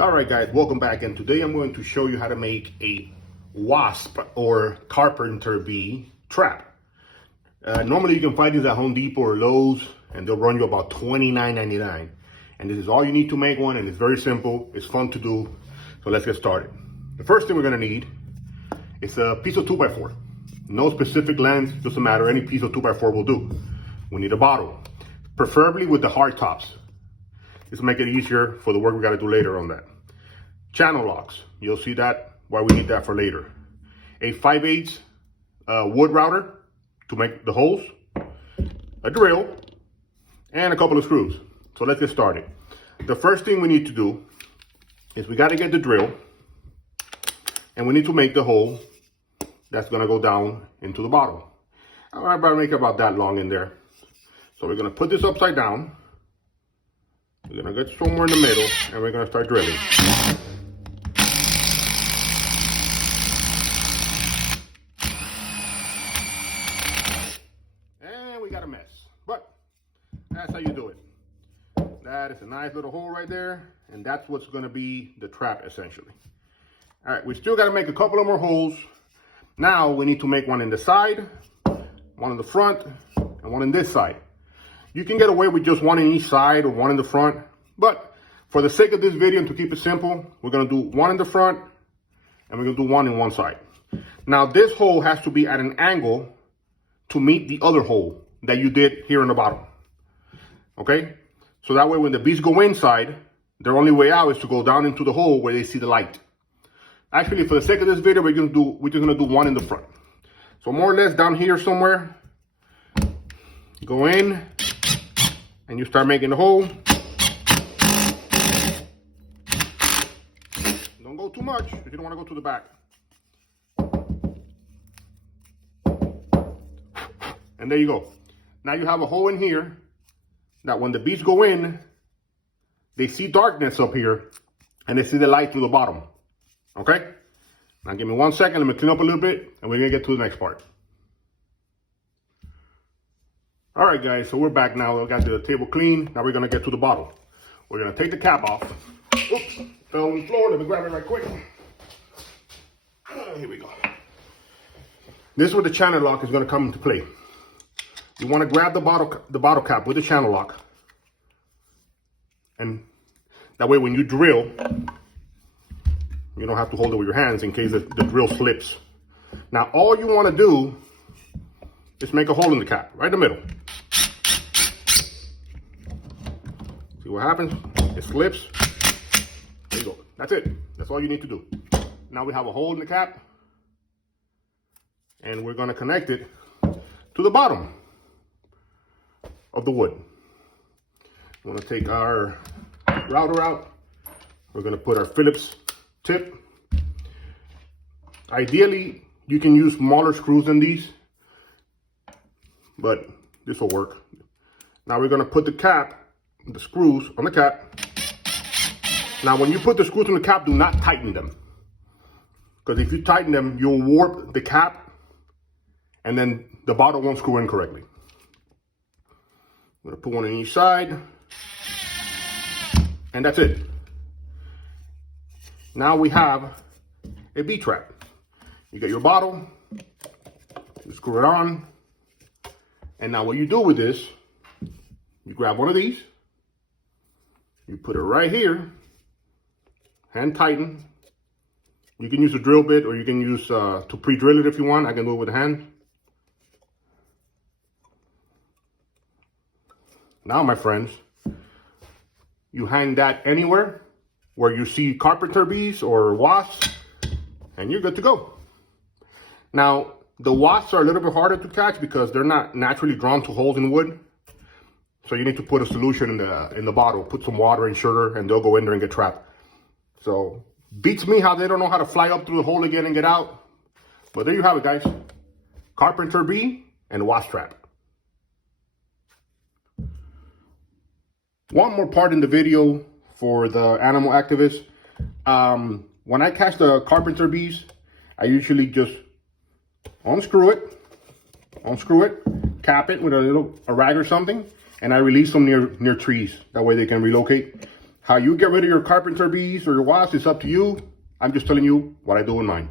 All right, guys, welcome back. And today I'm going to show you how to make a wasp or carpenter bee trap. Normally you can find these at Home Depot or Lowe's, and they'll run you about $29.99. And this is all you need to make one, and it's very simple. It's fun to do. So let's get started. The first thing we're gonna need is a piece of 2x4. No specific length, doesn't matter. Any piece of 2x4 will do. We need a bottle, preferably with the hard tops. This will make it easier for the work we gotta do later on that. Channel locks, you'll see that, why we need that for later. A 5/8 wood router to make the holes, a drill, and a couple of screws. So let's get started. The first thing we need to do is we gotta get the drill, and we need to make the hole that's gonna go down into the bottle. I'm gonna make it about that long in there. So we're gonna put this upside down. We're gonna get somewhere in the middle, and we're gonna start drilling. And we got a mess, but that's how you do it. That is a nice little hole right there, and that's what's gonna be the trap essentially. All right, we still gotta make a couple of more holes. Now we need to make one in the side, one in the front, and one in this side. You can get away with just one in each side or one in the front, but for the sake of this video and to keep it simple, we're gonna do one in the front and we're gonna do one in one side. Now this hole has to be at an angle to meet the other hole that you did here in the bottom, okay? So that way when the bees go inside, their only way out is to go down into the hole where they see the light. Actually, for the sake of this video, we're just gonna do one in the front. So more or less down here somewhere, go in, and you start making the hole. Don't go too much, because you don't want to go to the back. And there you go. Now you have a hole in here that when the bees go in, they see darkness up here, and they see the light through the bottom. Okay? Now give me 1 second, let me clean up a little bit, and we're going to get to the next part. All right, guys, so we're back now. We got the table clean. Now we're gonna get to the bottle. We're gonna take the cap off. Oops, fell on the floor. Let me grab it right quick. Here we go. This is where the channel lock is gonna come into play. You wanna grab the bottle cap with the channel lock. And that way when you drill, you don't have to hold it with your hands in case the drill slips. Now all you wanna do is make a hole in the cap, right in the middle. See what happens? It slips. There you go. That's it. That's all you need to do. Now we have a hole in the cap, and we're gonna connect it to the bottom of the wood. We're gonna take our router out. We're gonna put our Phillips tip. Ideally, you can use smaller screws than these, but this will work. Now we're gonna put the screws on the cap. Now when you put the screws on the cap, do not tighten them. Because if you tighten them, you'll warp the cap and then the bottle won't screw in correctly. I'm gonna put one on each side. And that's it. Now we have a bee trap. You get your bottle, you screw it on. And now what you do with this, you grab one of these, you put it right here, hand tighten. You can use a drill bit or you can use to pre-drill it if you want. I can do it with a hand. Now, my friends, you hang that anywhere where you see carpenter bees or wasps, and you're good to go. Now, the wasps are a little bit harder to catch because they're not naturally drawn to holes in wood. So you need to put a solution in the bottle, put some water and sugar, and they'll go in there and get trapped. So beats me how they don't know how to fly up through the hole again and get out. But there you have it, guys. Carpenter bee and wasp trap. One more part in the video for the animal activists. When I catch the carpenter bees, I usually just unscrew it, cap it with a rag or something, and I release them near trees. That way they can relocate. How you get rid of your carpenter bees or your wasps is up to you. I'm just telling you what I do in mine.